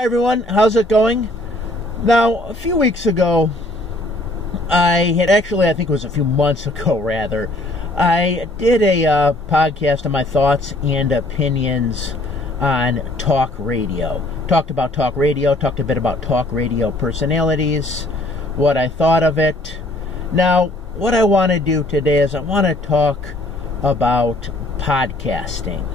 Hi everyone, how's it going? Now, a few weeks ago, I think it was a few months ago rather, I did a podcast on my thoughts and opinions on talk radio. Talked about talk radio, talked a bit about talk radio personalities, what I thought of it. Now, what I want to do today is I want to talk about podcasting.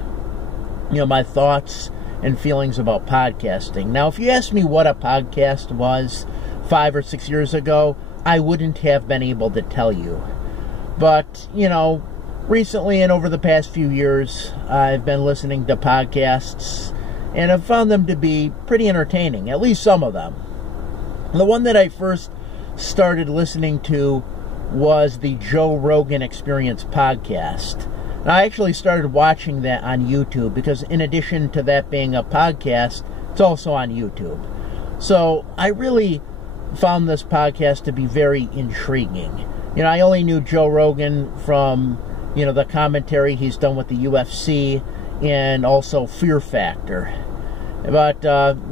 You know, my thoughts and feelings about podcasting. Now, if you asked me what a podcast was 5 or 6 years ago, I wouldn't have been able to tell you. But, you know, recently and over the past few years, I've been listening to podcasts, and I've found them to be pretty entertaining, at least some of them. The one that I first started listening to was the Joe Rogan Experience podcast. I actually started watching that on YouTube because in addition to that being a podcast, it's also on YouTube. So I really found this podcast to be very intriguing. You know, I only knew Joe Rogan from, you know, the commentary he's done with the UFC and also Fear Factor. But,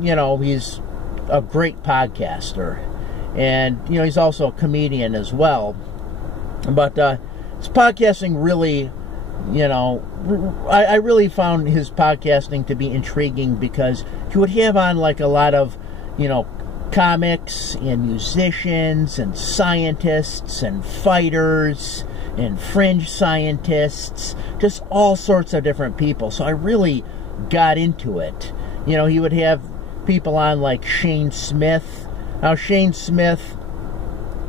you know, he's a great podcaster. And, you know, he's also a comedian as well. But his podcasting really... You know, I really found his podcasting to be intriguing because he would have on like a lot of, you know, comics and musicians and scientists and fighters and fringe scientists, just all sorts of different people. So I really got into it. You know, he would have people on like Shane Smith. Now, Shane Smith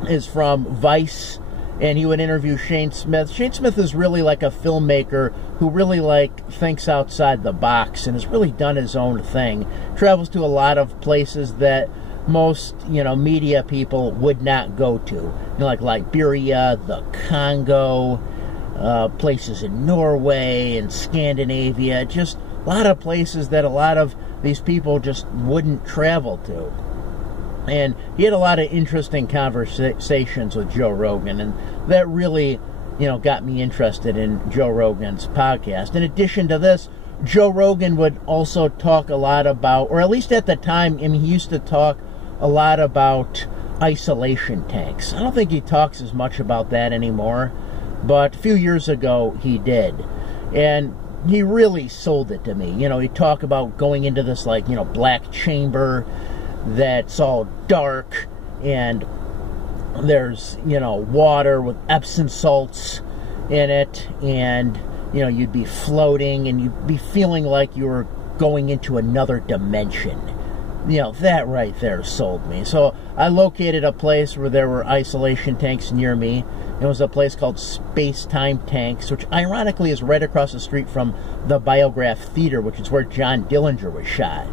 is from Vice. And he would interview Shane Smith. Shane Smith is really like a filmmaker who really like thinks outside the box and has really done his own thing. Travels to a lot of places that most, you know, media people would not go to. You know, like Liberia, the Congo, places in Norway and Scandinavia. Just a lot of places that a lot of these people just wouldn't travel to. And he had a lot of interesting conversations with Joe Rogan, and that really, you know, got me interested in Joe Rogan's podcast. In addition to this, Joe Rogan would also talk a lot about, or at least at the time, I mean, he used to talk a lot about isolation tanks. I don't think he talks as much about that anymore, but a few years ago he did. And he really sold it to me. You know, he'd talk about going into this, like, you know, black chamber that's all dark, and there's, you know, water with Epsom salts in it, and, you know, you'd be floating, and you'd be feeling like you were going into another dimension. You know, that right there sold me. So I located a place where there were isolation tanks near me. It was a place called Space Time Tanks, which ironically is right across the street from the Biograph Theater, which is where John Dillinger was shot.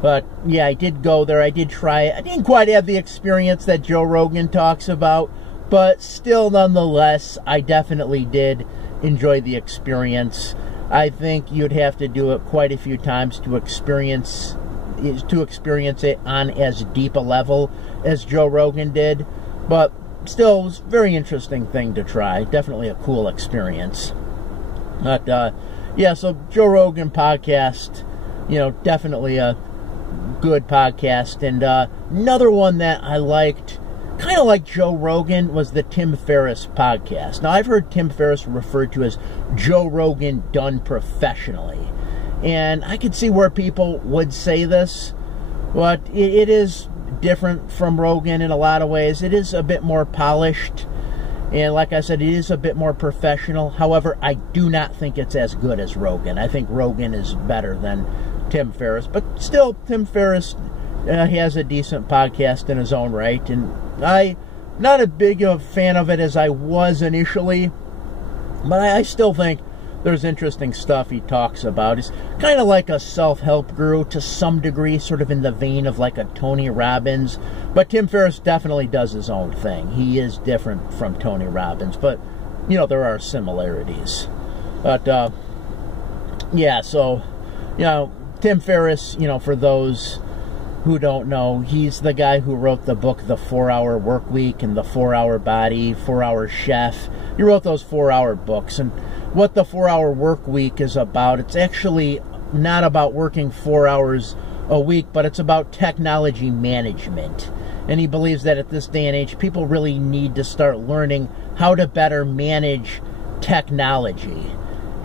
But, yeah, I did go there. I did try it. I didn't quite have the experience that Joe Rogan talks about, but still, nonetheless, I definitely did enjoy the experience. I think you'd have to do it quite a few times to experience it on as deep a level as Joe Rogan did. But still, it was a very interesting thing to try. Definitely a cool experience. But, yeah, so Joe Rogan podcast, you know, definitely a good podcast. And another one that I liked, kind of like Joe Rogan, was the Tim Ferriss podcast. Now, I've heard Tim Ferriss referred to as Joe Rogan done professionally, and I could see where people would say this, but it is different from Rogan in a lot of ways. It is a bit more polished, and like I said, it is a bit more professional. However, I do not think it's as good as Rogan. I think Rogan is better than Tim Ferriss, but still, Tim Ferriss has a decent podcast in his own right, and I'm not as big of a fan of it as I was initially, but I still think there's interesting stuff he talks about. He's kind of like a self-help guru to some degree, sort of in the vein of like a Tony Robbins, but Tim Ferriss definitely does his own thing. He is different from Tony Robbins, but, you know, there are similarities. But, yeah, so, you know, Tim Ferriss, you know, for those who don't know, he's the guy who wrote the book The 4-Hour Workweek and The 4-Hour Body, 4-Hour Chef. He wrote those 4-hour books, and what the 4-Hour Workweek is about, it's actually not about working 4 hours a week, but it's about technology management. And he believes that at this day and age, people really need to start learning how to better manage technology.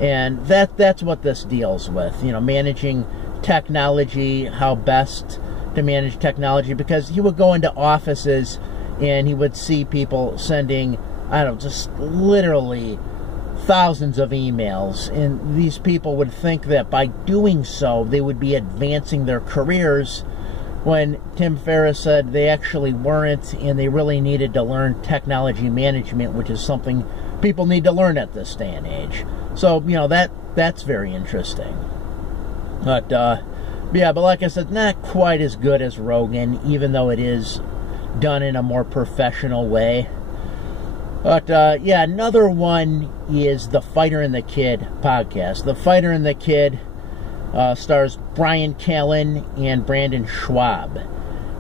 And that's what this deals with, managing technology, how best to manage technology, because he would go into offices and he would see people sending, just literally thousands of emails, and these people would think that by doing so they would be advancing their careers, when Tim Ferriss said they actually weren't, and they really needed to learn technology management, which is something people need to learn at this day and age. So, that's very interesting. But like I said, not quite as good as Rogan, even though it is done in a more professional way. But, another one is the Fighter and the Kid podcast. The Fighter and the Kid stars Bryan Callen and Brandon Schwab.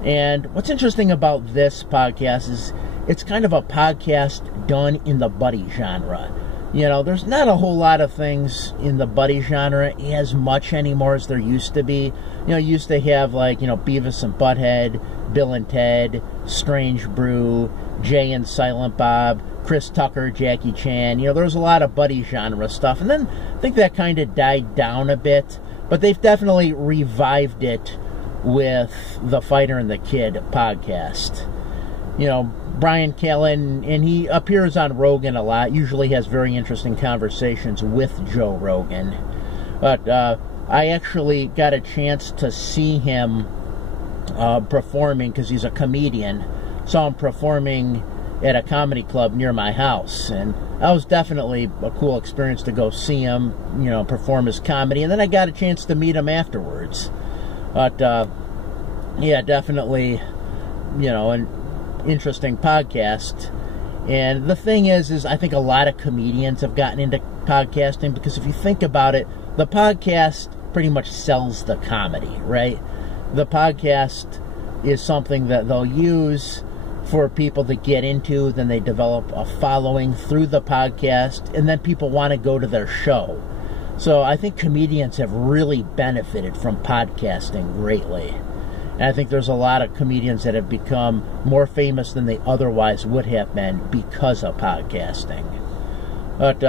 And what's interesting about this podcast is it's kind of a podcast done in the buddy genre. There's not a whole lot of things in the buddy genre as much anymore as there used to be. Used to have Beavis and Butthead, Bill and Ted, Strange Brew, Jay and Silent Bob, Chris Tucker, Jackie Chan. There was a lot of buddy genre stuff. And then I think that kind of died down a bit. But they've definitely revived it with the Fighter and the Kid podcast. Bryan Callen, and he appears on Rogan a lot, usually has very interesting conversations with Joe Rogan. But I actually got a chance to see him performing, because he's a comedian. Saw him performing at a comedy club near my house, and that was definitely a cool experience to go see him, perform his comedy, and then I got a chance to meet him afterwards. But definitely, an interesting podcast. And the thing is I think a lot of comedians have gotten into podcasting, because if you think about it, the podcast pretty much sells the comedy, right? The podcast is something that they'll use for people to get into, then they develop a following through the podcast, and then people want to go to their show. So I think comedians have really benefited from podcasting greatly. And I think there's a lot of comedians that have become more famous than they otherwise would have been because of podcasting. But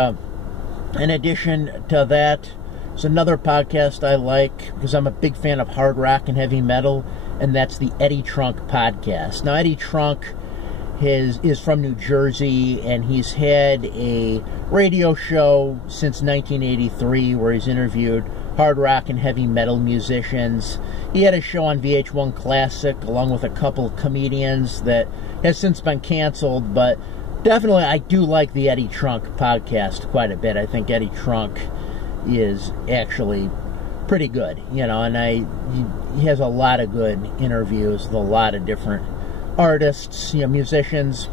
in addition to that, there's another podcast I like, because I'm a big fan of hard rock and heavy metal, and that's the Eddie Trunk podcast. Now, Eddie Trunk is from New Jersey, and he's had a radio show since 1983 where he's interviewed hard rock and heavy metal musicians. He had a show on VH1 Classic along with a couple of comedians that has since been canceled, but definitely I do like the Eddie Trunk podcast quite a bit. I think Eddie Trunk is actually pretty good, and he has a lot of good interviews with a lot of different artists, musicians.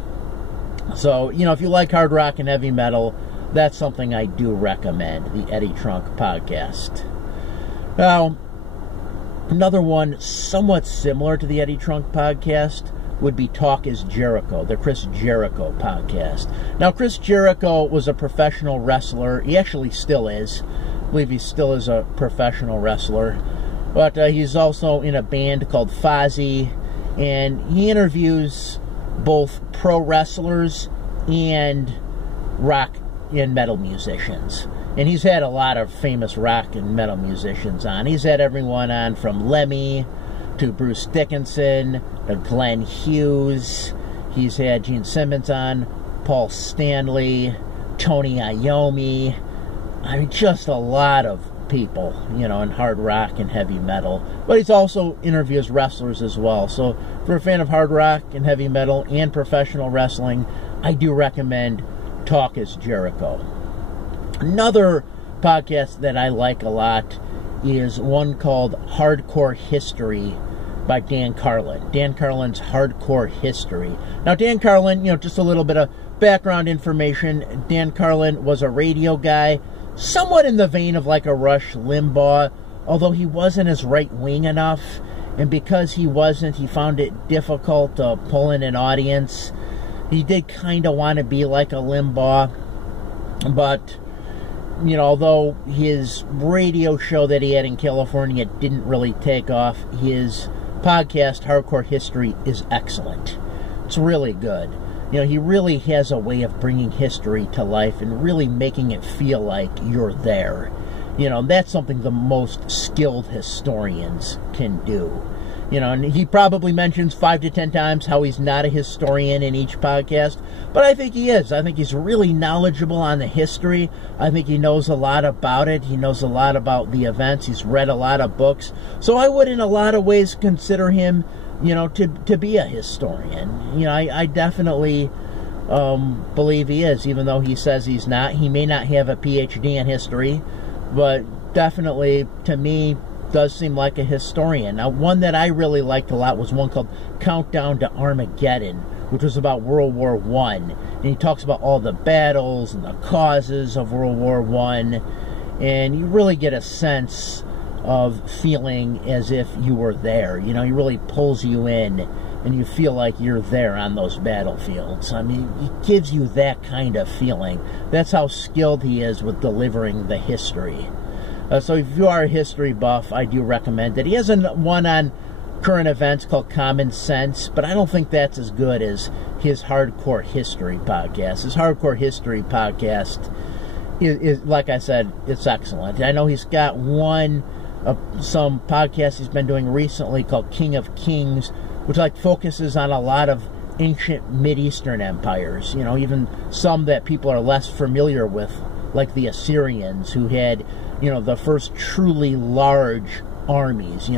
So, if you like hard rock and heavy metal, that's something I do recommend, the Eddie Trunk podcast. Now, another one somewhat similar to the Eddie Trunk podcast would be Talk is Jericho, the Chris Jericho podcast. Now, Chris Jericho was a professional wrestler. He actually still is. I believe he still is a professional wrestler. But he's also in a band called Fozzy, and he interviews both pro wrestlers and rock and metal musicians. And he's had a lot of famous rock and metal musicians on. He's had everyone on from Lemmy to Bruce Dickinson to Glenn Hughes. He's had Gene Simmons on, Paul Stanley, Tony Iommi. I mean, just a lot of people, in hard rock and heavy metal. But he's also interviews wrestlers as well. So if you're a fan of hard rock and heavy metal and professional wrestling, I do recommend Talk is Jericho. Another podcast that I like a lot is one called Hardcore History by Dan Carlin. Dan Carlin's Hardcore History. Now, Dan Carlin, just a little bit of background information. Dan Carlin was a radio guy, somewhat in the vein of like a Rush Limbaugh, although he wasn't as right-wing enough. And because he wasn't, he found it difficult to pull in an audience. He did kind of want to be like a Limbaugh, but although his radio show that he had in California didn't really take off, his podcast, Hardcore History, is excellent. It's really good. He really has a way of bringing history to life and really making it feel like you're there. That's something the most skilled historians can do. And he probably mentions 5 to 10 times how he's not a historian in each podcast, but I think he is. I think he's really knowledgeable on the history. I think he knows a lot about it. He knows a lot about the events. He's read a lot of books. So I would, in a lot of ways, consider him, to be a historian. I definitely believe he is, even though he says he's not. He may not have a PhD in history, but definitely, to me, does seem like a historian. Now, one that I really liked a lot was one called Countdown to Armageddon, which was about World War I. And he talks about all the battles and the causes of World War I. And you really get a sense of feeling as if you were there. He really pulls you in, and you feel like you're there on those battlefields. I mean, he gives you that kind of feeling. That's how skilled he is with delivering the history. So if you are a history buff, I do recommend it. He has one on current events called Common Sense, but I don't think that's as good as his Hardcore History podcast. His Hardcore History podcast is, like I said, it's excellent. I know he's got some podcast he's been doing recently called King of Kings, which focuses on a lot of ancient Mid-Eastern empires. Even some that people are less familiar with, like the Assyrians, who had the first truly large armies,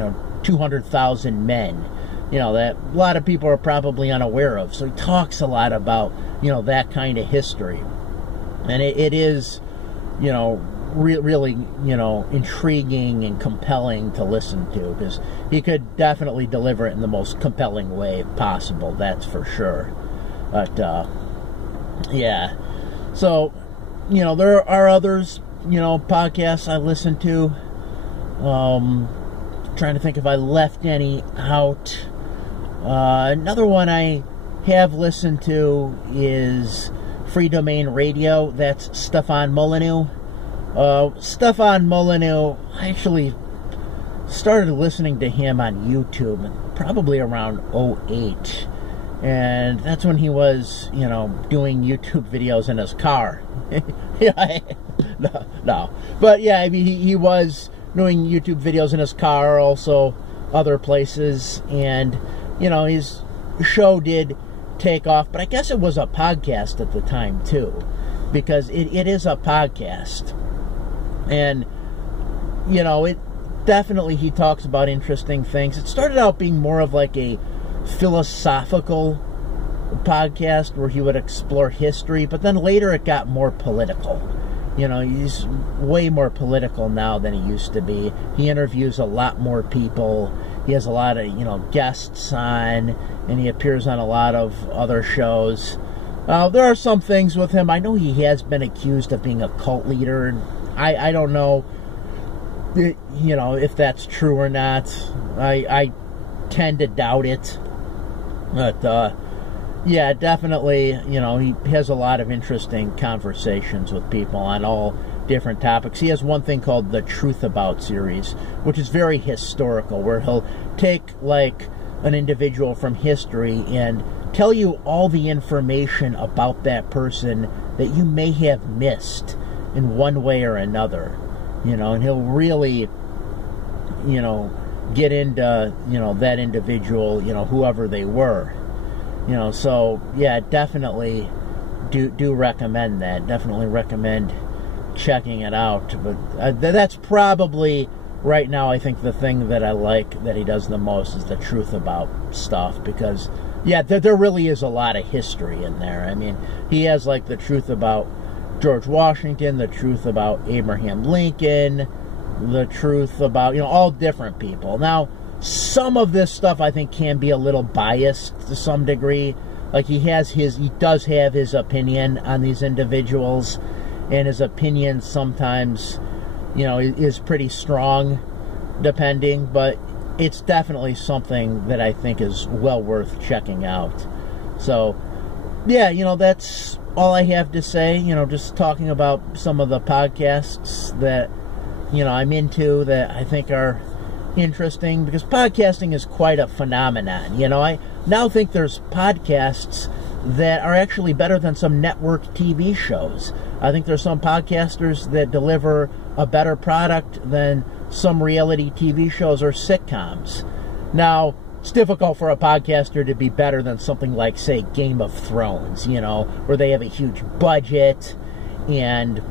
200,000 men, that a lot of people are probably unaware of. So he talks a lot about, that kind of history. And it is, really, intriguing and compelling to listen to, because he could definitely deliver it in the most compelling way possible, that's for sure. But, yeah. So, there are others, podcasts I listen to. Trying to think if I left any out. Another one I have listened to is Free Domain Radio. That's Stefan Molyneux. Stefan Molyneux, I actually started listening to him on YouTube probably around 2008. And that's when he was, doing YouTube videos in his car. No. But yeah, I mean, he was doing YouTube videos in his car, also other places. And, his show did take off. But I guess it was a podcast at the time, too. Because it is a podcast. And, it definitely, he talks about interesting things. It started out being more of like a philosophical podcast where he would explore history, but then later it got more political. He's way more political now than he used to be. He interviews a lot more people. He has a lot of, guests on, and he appears on a lot of other shows. There are some things with him. I know he has been accused of being a cult leader, and I don't know, if that's true or not. I tend to doubt it. But, yeah, definitely, he has a lot of interesting conversations with people on all different topics. He has one thing called the Truth About series, which is very historical, where he'll take, an individual from history and tell you all the information about that person that you may have missed in one way or another, and he'll really, get into, that individual, whoever they were. So, yeah, definitely do recommend that. Definitely recommend checking it out. But that's probably, right now, I think the thing that I like that he does the most is the Truth About stuff. Because, yeah, there really is a lot of history in there. I mean, he has, the truth about George Washington, the truth about Abraham Lincoln, the truth about, all different people. Now, some of this stuff I think can be a little biased to some degree. He does have his opinion on these individuals, and his opinion sometimes, is pretty strong, depending, but it's definitely something that I think is well worth checking out. So, yeah, that's all I have to say. Just talking about some of the podcasts that, I'm into that I think are interesting, because podcasting is quite a phenomenon. I now think there's podcasts that are actually better than some network TV shows. I think there's some podcasters that deliver a better product than some reality TV shows or sitcoms. Now, it's difficult for a podcaster to be better than something like, say, Game of Thrones, where they have a huge budget and,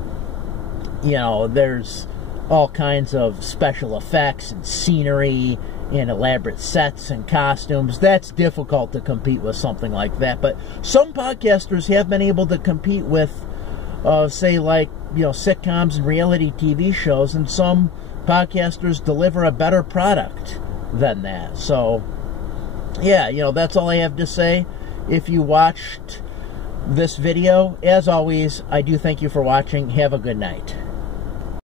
there's all kinds of special effects and scenery and elaborate sets and costumes. That's difficult to compete with something like that. But some podcasters have been able to compete with, say, like, sitcoms and reality TV shows, and some podcasters deliver a better product than that. So, yeah, that's all I have to say. If you watched this video, as always, I do thank you for watching. Have a good night.